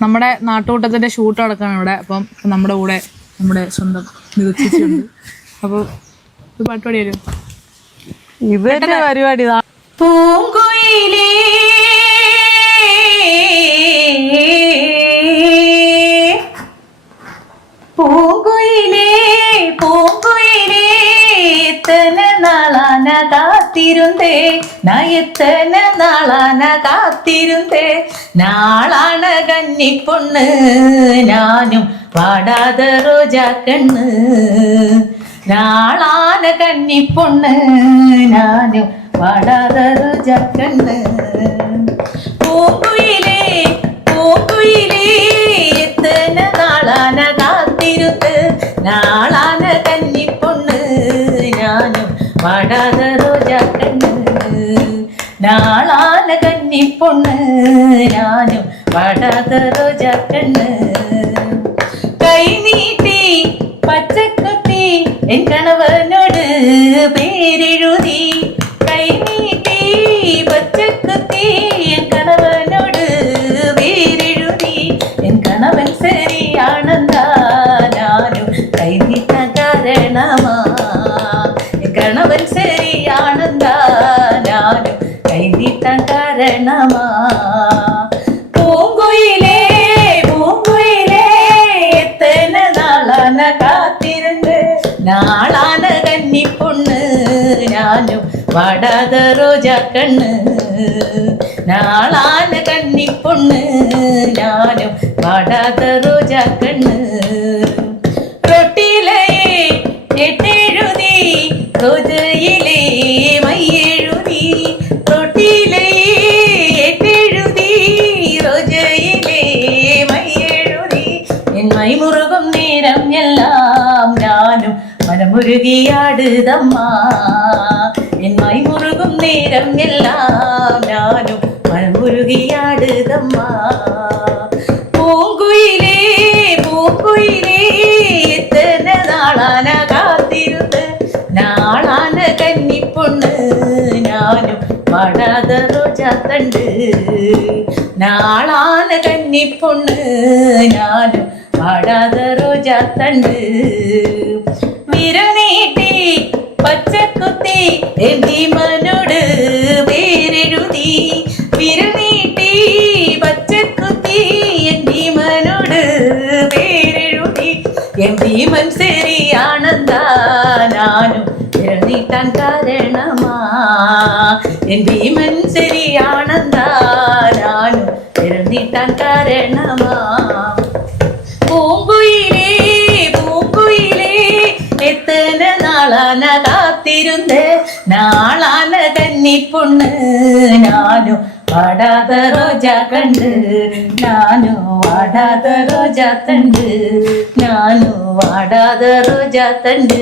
നമ്മുടെ നാട്ടുകൂട്ടത്തിന്റെ ഷൂട്ട് നടക്കാണ് ഇവിടെ അപ്പം നമ്മുടെ കൂടെ നമ്മുടെ സ്വന്തം നികുത്തിച്ചുണ്ട് അപ്പോൾ ഒരു പാട്ട് പാടി വരും ഇവരുടെ പരിപാടി. പൂങ്കുയിലേ പൂങ്കുയിലേ പൂങ്കുയിലേ എത്തന നാളാന കാത്തിരുന്നേ നയത്തന നാളാന കാത്തിരുന്നേ. നാളാണ കന്നിപ്പൊണ്ണ് ഞാനും പാടാത റോജാക്കണ്ണ് നാളാന കന്നിപ്പൊണ്ണ് ഞാനും പാടാത റോജാക്കണ്ണ് പൂക്കുയിലേ പൂക്കുയിലേ എത്തന നാളാന കാത്തിരുത്ത് നാളാന കന്നിപ്പൊണ്ണ് ഞാനും പാടാത നാളാല കന്നിപ്പൊണ്ണ് ഞാനും വടതറു ചക്കണ്ണ്. കൈ നീട്ടി പച്ചക്കുത്തി എൻ കണവനോട് പേരെഴുതി. കൈ നീട്ടി പച്ചക്കുത്തി എൻ കണവനോട് പേരെഴുതി. എൻ കണവൻ ശരിയാണെന്നാ ഞാനും കൈ നീട്ട കാരണമാ. കണവൻ ഞാനും നീട്ടാൻ കാരണമാ. പൂങ്കുയിലേ പൂങ്കുയിലേ എത്തന നാളാന കാത്തിരുന്ന് നാളാന കന്നി പൊണ്ണ് ഞാനും വാടാത റോജാക്കണ്ണ് കണ്ണ് നാളാന കന്നി പൊണ്ണ് ഞാനും വാടാത രോജ മൈമുറുകും നേരം എല്ലാം ഞാനും മനമുരുകിയാടുതമ്മ. എൻ മൈമുറുകും നേരം എല്ലാം ഞാനും മനമുരുകിയാടുതമ്മ. പൂങ്കുയിലേ പൂങ്കുയിലേ എത്തന നാളാന കാത്തിരുന്ന് നാളാന കന്നിപ്പൊണ്ണ് ഞാനും പാടാത റോജാത്തണ്ട് നാളാന കന്നിപ്പൊണ്ണ് ഞാനും പാടാത റോജാത്തണ്ട് വിരനീട്ടി പച്ചക്കുത്തി എന്തി ഭീമനോട് പേരെഴുതി. വിരനീട്ടി പച്ചക്കുത്തി എന്തി ഭീമനോട് പേരെഴുതി. എന്തി ഭീമൻ ശരിയാണെന്താ ഞാനും വിരനീട്ടാൻ കാരണമാ. എൻ ഭീമൻ ശരിയാണെന്താ ഞാനും വിരനീട്ടാൻ കാരണമാ. നാളാന കാത്തിരുന്ന്. നാളാന കന്നിപ്പൊണ്ണ് ഞാനും വാടാത റോജ കണ്ട്. ഞാനും വാടാത റോജ തണ്ട് ഞാനും വാടാത റോജ തണ്ട്